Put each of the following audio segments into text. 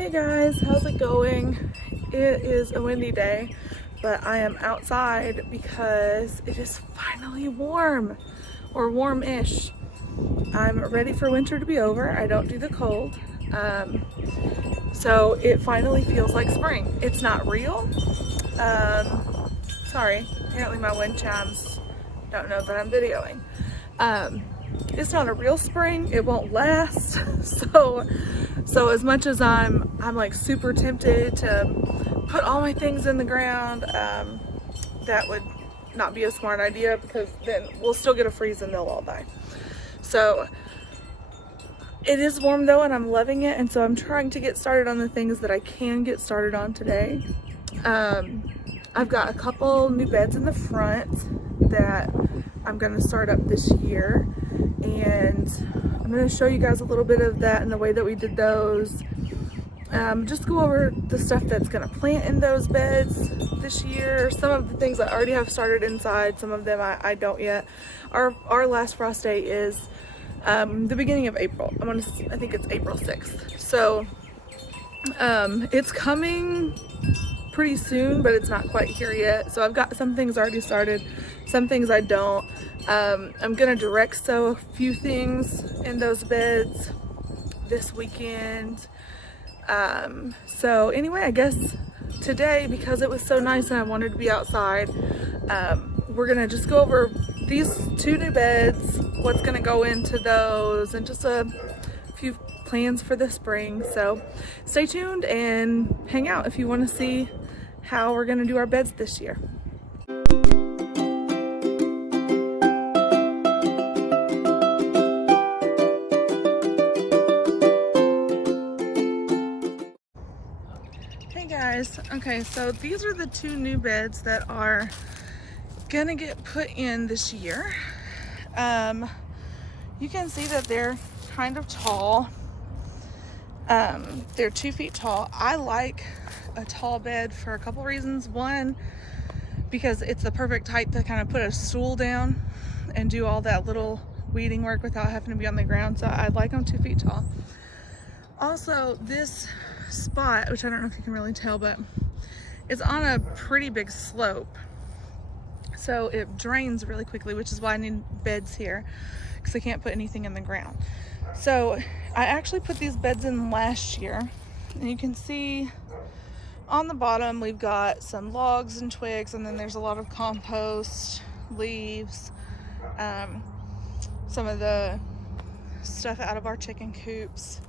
Hey guys, how's it going? It is a windy day, but I am outside because it is finally warm, or warm-ish. I'm ready for winter to be over. I don't do the cold. So it finally feels like spring. It's not real. Sorry, apparently my wind chimes don't know that I'm videoing. It's not a real spring. It won't last. So as much as I'm like super tempted to put all my things in the ground, that would not be a smart idea because then we'll still get a freeze and they'll all die. So it is warm though, and I'm loving it, and so I'm trying to get started on the things that I can get started on today. I've got a couple new beds in the front that I'm going to start up this year, and I'm going to show you guys a little bit of that and the way that we did those. Just go over the stuff that's going to plant in those beds this year. Some of the things I already have started inside, some of them I don't yet. Our last frost day is the beginning of April. I think it's April 6th. So it's coming pretty soon, but it's not quite here yet. So I've got some things already started, some things I don't. I'm gonna direct sew a few things in those beds this weekend. So anyway, I guess today, because it was so nice and I wanted to be outside, we're gonna just go over these two new beds, what's gonna go into those, and just a few plans for the spring. So stay tuned and hang out if you want to see how we're gonna do our beds this year. Hey guys, okay, so these are the two new beds that are gonna get put in this year. You can see that they're kind of tall. They're 2 feet tall. I like a tall bed for a couple reasons. One, because it's the perfect height to kind of put a stool down and do all that little weeding work without having to be on the ground. So I like them 2 feet tall. Also, this spot, which I don't know if you can really tell, but it's on a pretty big slope. So it drains really quickly, which is why I need beds here, because I can't put anything in the ground. So I actually put these beds in last year, and you can see on the bottom we've got some logs and twigs, and then there's a lot of compost, leaves, some of the stuff out of our chicken coops.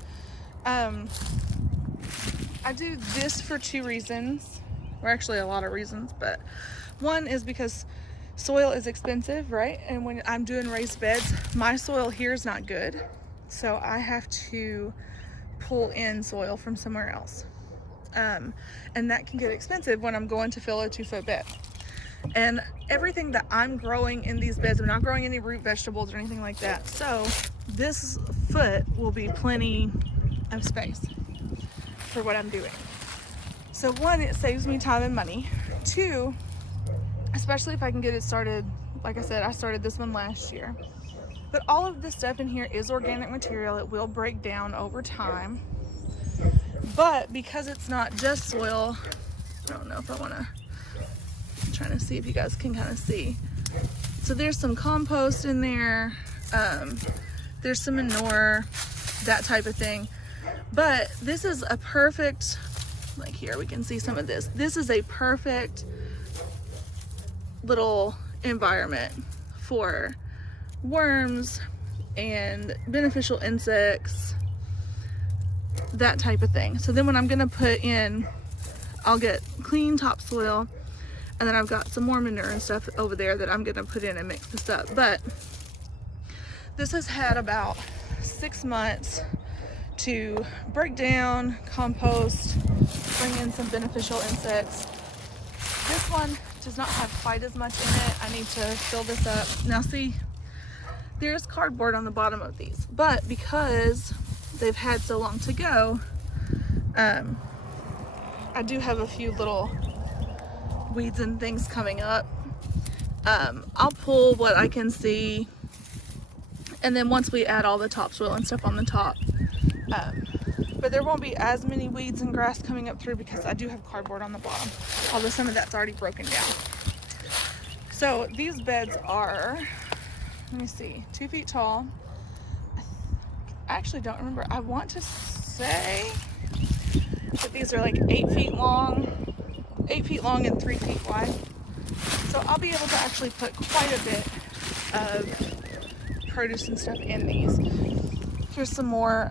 I do this for 2 reasons, or actually a lot of reasons, but one is because soil is expensive, right? And when I'm doing raised beds, my soil here is not good. So I have to pull in soil from somewhere else. And that can get expensive when I'm going to fill a 2-foot bed. And everything that I'm growing in these beds, I'm not growing any root vegetables or anything like that. So this foot will be plenty of space for what I'm doing. So one, it saves me time and money. 2, especially if I can get it started, like I said, I started this one last year. But all of this stuff in here is organic material. It will break down over time. But because it's not just soil, I don't know if I want to, I'm trying to see if you guys can kind of see. So there's some compost in there. There's some manure, that type of thing. But this is a perfect, like here we can see some of this. This is a perfect little environment for worms and beneficial insects, that type of thing. So then when I'm gonna put in, I'll get clean topsoil, and then I've got some more manure and stuff over there that I'm gonna put in and mix this up. But this has had about 6 months to break down, compost, bring in some beneficial insects. This one does not have quite as much in it. I need to fill this up. Now see, there's cardboard on the bottom of these, but because they've had so long to go, I do have a few little weeds and things coming up. I'll pull what I can see, and then once we add all the topsoil and stuff on the top, but there won't be as many weeds and grass coming up through because I do have cardboard on the bottom, although some of that's already broken down. So these beds are, let me see, 2 feet tall. I actually don't remember. I want to say that these are like 8 feet long, 8 feet long and 3 feet wide. So I'll be able to actually put quite a bit of produce and stuff in these. Here's some more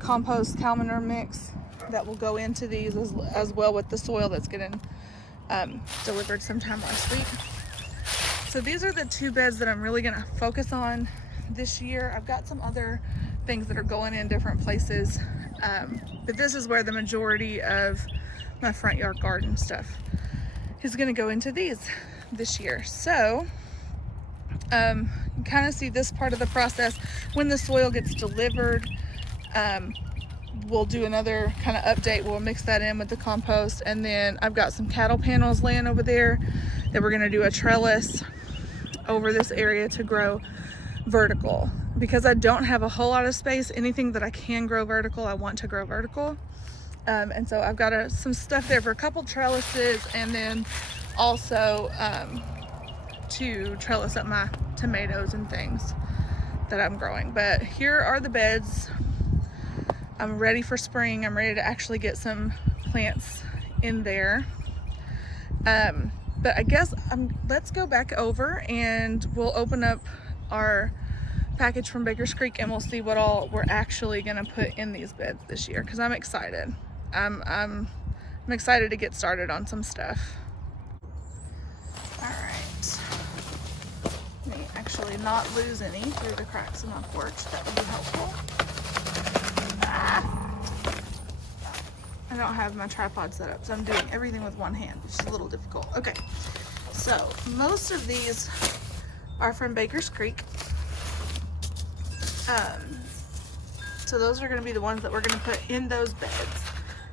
compost cow manure mix that will go into these as well with the soil that's getting delivered sometime last week. So these are the 2 beds that I'm really gonna focus on this year. I've got some other things that are going in different places, but this is where the majority of my front yard garden stuff is gonna go into these this year. So you kind of see this part of the process. When the soil gets delivered, we'll do another kind of update. We'll mix that in with the compost, and then I've got some cattle panels laying over there that we're gonna do a trellis over this area to grow vertical, because I don't have a whole lot of space. Anything that I can grow vertical, I want to grow vertical. And so I've got some stuff there for a couple trellises, and then also to trellis up my tomatoes and things that I'm growing. But here are the beds. I'm ready for spring. I'm ready to actually get some plants in there. But I guess let's go back over and we'll open up our package from Baker's Creek and we'll see what all we're actually gonna put in these beds this year, because I'm excited. I'm excited to get started on some stuff. All right, let me actually not lose any through the cracks in my porch. That would be helpful. I don't have my tripod set up, so I'm doing everything with one hand, which is a little difficult. Okay, so most of these are from Baker's Creek. So those are going to be the ones that we're going to put in those beds.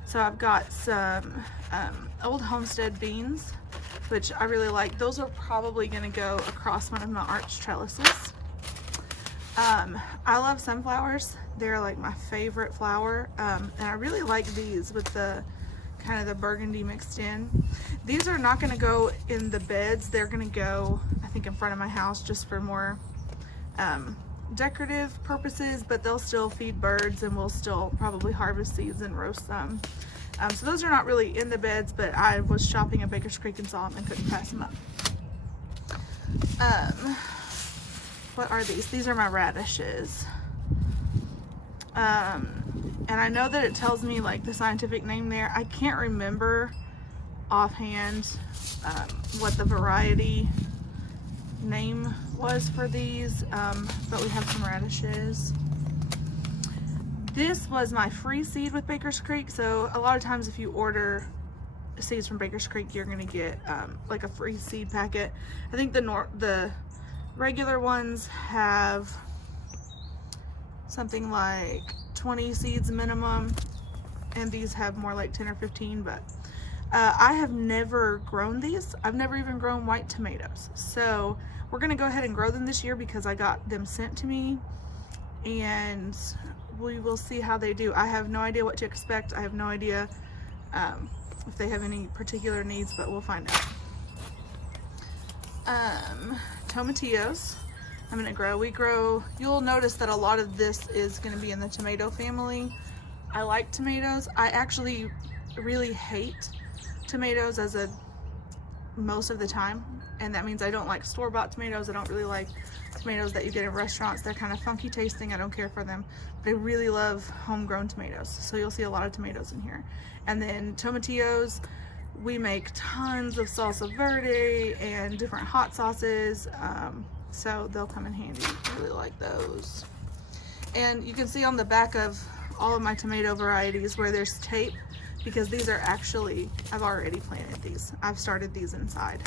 So I've got some old homestead beans, which I really like. Those are probably going to go across one of my arch trellises. I love sunflowers. They're like my favorite flower, and I really like these with the kind of the burgundy mixed in. These are not going to go in the beds. They're going to go, I think, in front of my house just for more decorative purposes, but they'll still feed birds, and we'll still probably harvest these and roast them. So those are not really in the beds, but I was shopping at Baker's Creek and saw them and couldn't pass them up. What are these? These are my radishes. And I know that it tells me like the scientific name there. I can't remember offhand what the variety name was for these, but we have some radishes. This was my free seed with Baker's Creek. So a lot of times if you order seeds from Baker's Creek, you're gonna get like a free seed packet. I think the regular ones have something like 20 seeds minimum, and these have more like 10 or 15, but I have never grown these. I've never even grown white tomatoes. So we're gonna go ahead and grow them this year because I got them sent to me, and we will see how they do. I have no idea what to expect. I have no idea if they have any particular needs, but we'll find out. Tomatillos I'm gonna grow. You'll notice that a lot of this is gonna be in the tomato family. I like tomatoes. I actually really hate tomatoes most of the time, and that means I don't like store-bought tomatoes. I don't really like tomatoes that you get in restaurants. They're kind of funky tasting. I don't care for them, but I really love homegrown tomatoes. So you'll see a lot of tomatoes in here. And then tomatillos, we make tons of salsa verde and different hot sauces, so they'll come in handy. I really like those. And you can see on the back of all of my tomato varieties where there's tape, because these are actually, I've already planted these. I've started these inside.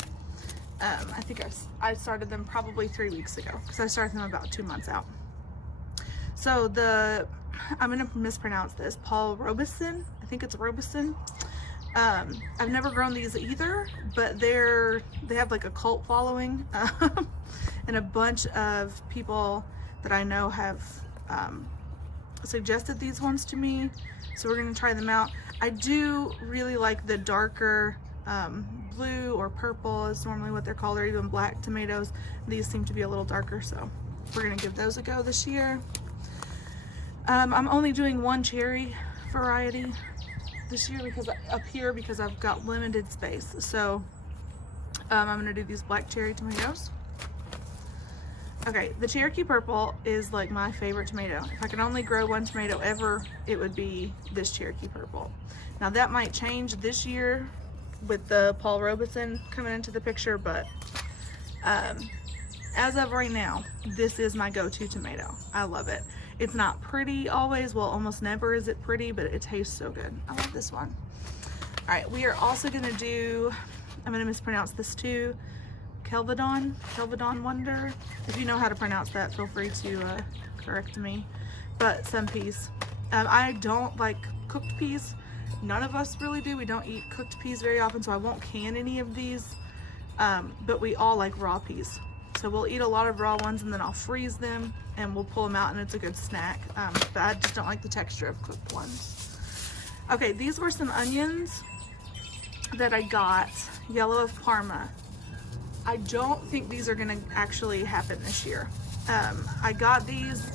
I think I started them probably 3 weeks ago, because I started them about 2 months out. So I'm gonna mispronounce this, Paul Robeson, I think it's Robeson. I've never grown these either, but they have like a cult following, and a bunch of people that I know have suggested these ones to me, so we're gonna try them out. I do really like the darker blue or purple is normally what they're called, or even black tomatoes. These seem to be a little darker, so we're gonna give those a go this year. I'm only doing one cherry variety this year because I've got limited space. So I'm gonna do these black cherry tomatoes. Okay, the Cherokee Purple is like my favorite tomato. If I could only grow one tomato ever, it would be this Cherokee Purple. Now that might change this year with the Paul Robeson coming into the picture, but as of right now, this is my go-to tomato. I love it. It's not pretty always, well, almost never is it pretty, but it tastes so good. I love this one. All right, we are also gonna do, I'm gonna mispronounce this too, Kelvedon Wonder. If you know how to pronounce that, feel free to correct me. But some peas. I don't like cooked peas. None of us really do. We don't eat cooked peas very often, so I won't can any of these. But we all like raw peas. So we'll eat a lot of raw ones and then I'll freeze them and we'll pull them out and it's a good snack. But I just don't like the texture of cooked ones. Okay, these were some onions that I got, Yellow of Parma. I don't think these are gonna actually happen this year. I got these,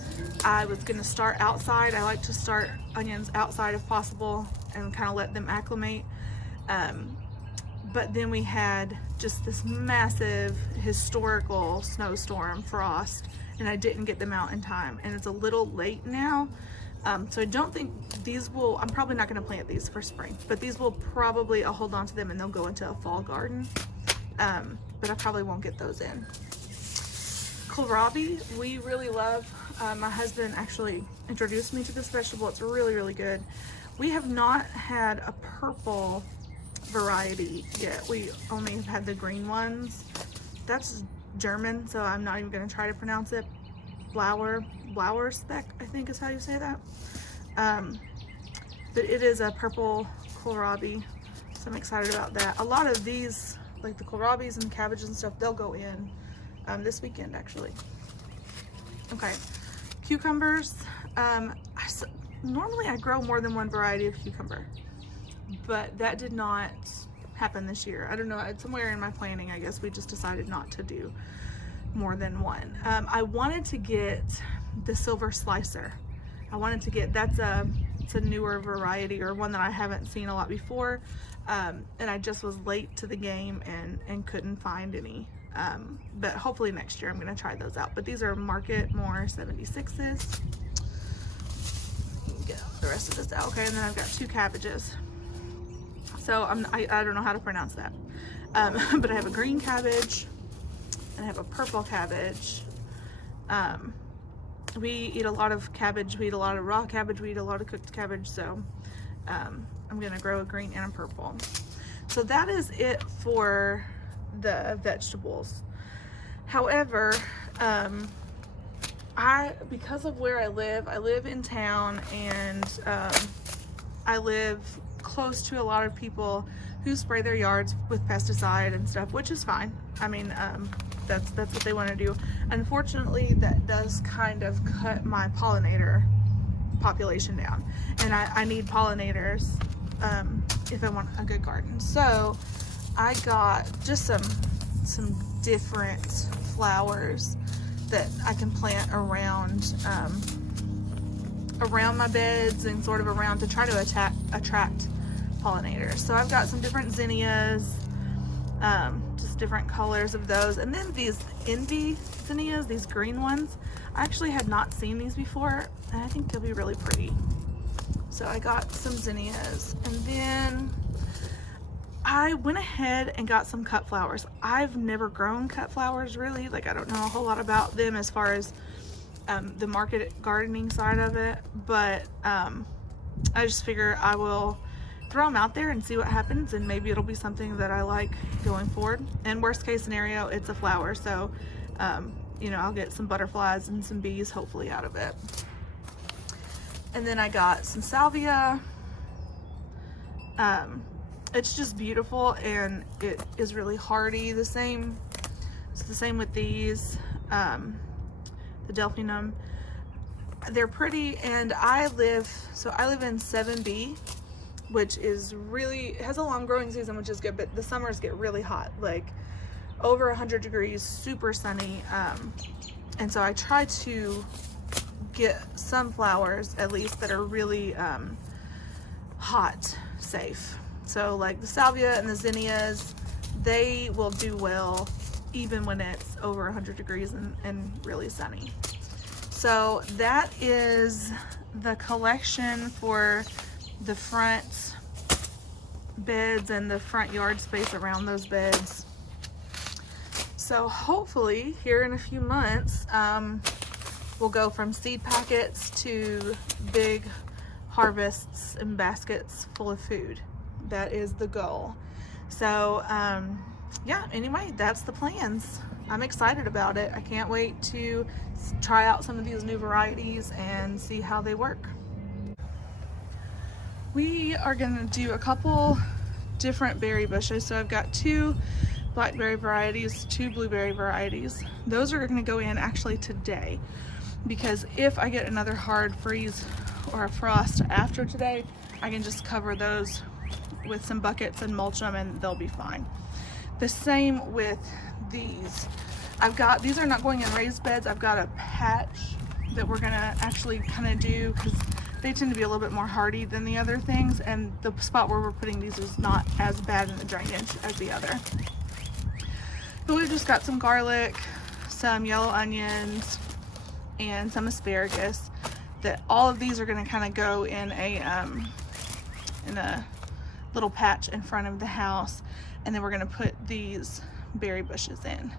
I was gonna start outside. I like to start onions outside if possible and kind of let them acclimate. But then we had just this massive historical snowstorm, frost, and I didn't get them out in time. And it's a little late now. So I don't think these will, I'm probably not gonna plant these for spring, but these will probably, I'll hold on to them and they'll go into a fall garden. But I probably won't get those in. Kohlrabi, we really love. My husband actually introduced me to this vegetable. It's really, really good. We have not had a purple variety yet. We only have had the green ones. That's German, so I'm not even gonna try to pronounce it. Blauerspeck, I think is how you say that. But it is a purple kohlrabi, so I'm excited about that. A lot of these, like the kohlrabis and cabbages and stuff, they'll go in this weekend actually. Okay, cucumbers. Normally I grow more than one variety of cucumber, but that did not happen this year. I don't know, somewhere in my planning, I guess we just decided not to do more than one. I wanted to get the Silver Slicer. I wanted to get, it's a newer variety, or one that I haven't seen a lot before. And I just was late to the game and couldn't find any. But hopefully next year I'm gonna try those out. But these are Market More 76s. Get the rest of this out. Okay, and then I've got two cabbages. So I don't know how to pronounce that. But I have a green cabbage and I have a purple cabbage. We eat a lot of cabbage. We eat a lot of raw cabbage. We eat a lot of cooked cabbage. So I'm gonna grow a green and a purple. So that is it for the vegetables. However, because of where I live in town, and I live close to a lot of people who spray their yards with pesticide and stuff, which is fine. I mean, that's what they want to do. Unfortunately, that does kind of cut my pollinator population down, and I need pollinators if I want a good garden. So I got just some different flowers that I can plant around my beds and sort of around to try to attract pollinators. So I've got some different zinnias, just different colors of those, and then these Envy zinnias, these green ones. I actually had not seen these before, and I think they'll be really pretty. So I got some zinnias, and then I went ahead and got some cut flowers. I've never grown cut flowers really, like I don't know a whole lot about them as far as the market gardening side of it, but I just figure I will throw them out there and see what happens, and maybe it'll be something that I like going forward. And worst case scenario, it's a flower, so you know, I'll get some butterflies and some bees hopefully out of it. And then I got some salvia. It's just beautiful and it is really hardy. It's the same with these, the delphinum. they're pretty, and I live in 7B, which is really, it has a long growing season, which is good, but the summers get really hot, like over 100 degrees, super sunny. And so I try to get some flowers at least that are really hot safe. So like the salvia and the zinnias, they will do well even when it's over 100 degrees and really sunny. So that is the collection for the front beds and the front yard space around those beds. So hopefully here in a few months, we'll go from seed packets to big harvests and baskets full of food. That is the goal. So yeah, anyway, that's the plans. I'm excited about it. I can't wait to try out some of these new varieties and see how they work. We are gonna do a couple different berry bushes. So I've got 2 blackberry varieties, 2 blueberry varieties. Those are gonna go in actually today, because if I get another hard freeze or a frost after today, I can just cover those with some buckets and mulch them and they'll be fine. The same with these. These are not going in raised beds. I've got a patch that we're gonna actually kind of do, because they tend to be a little bit more hardy than the other things, and the spot where we're putting these is not as bad in the drainage as the other. But we've just got some garlic, some yellow onions, and some asparagus. That all of these are going to kind of go in a little patch in front of the house, and then we're going to put these berry bushes in.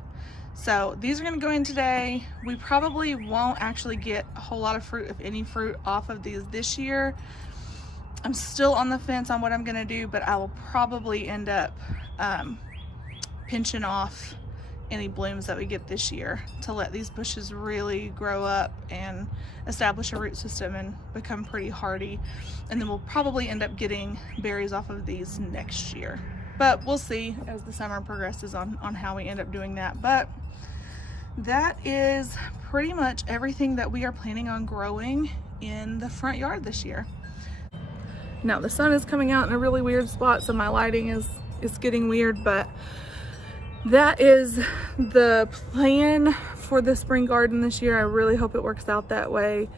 So these are going to go in today. We probably won't actually get a whole lot of fruit, if any fruit, off of these this year. I'm still on the fence on what I'm going to do, but I will probably end up pinching off any blooms that we get this year to let these bushes really grow up and establish a root system and become pretty hardy. And then we'll probably end up getting berries off of these next year. But we'll see as the summer progresses on how we end up doing that. But that is pretty much everything that we are planning on growing in the front yard this year. Now the sun is coming out in a really weird spot, so my lighting is getting weird, but that is the plan for the spring garden this year. I really hope it works out that way.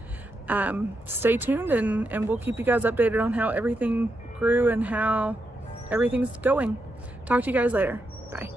Stay tuned and we'll keep you guys updated on how everything grew and how everything's going. Talk to you guys later. Bye.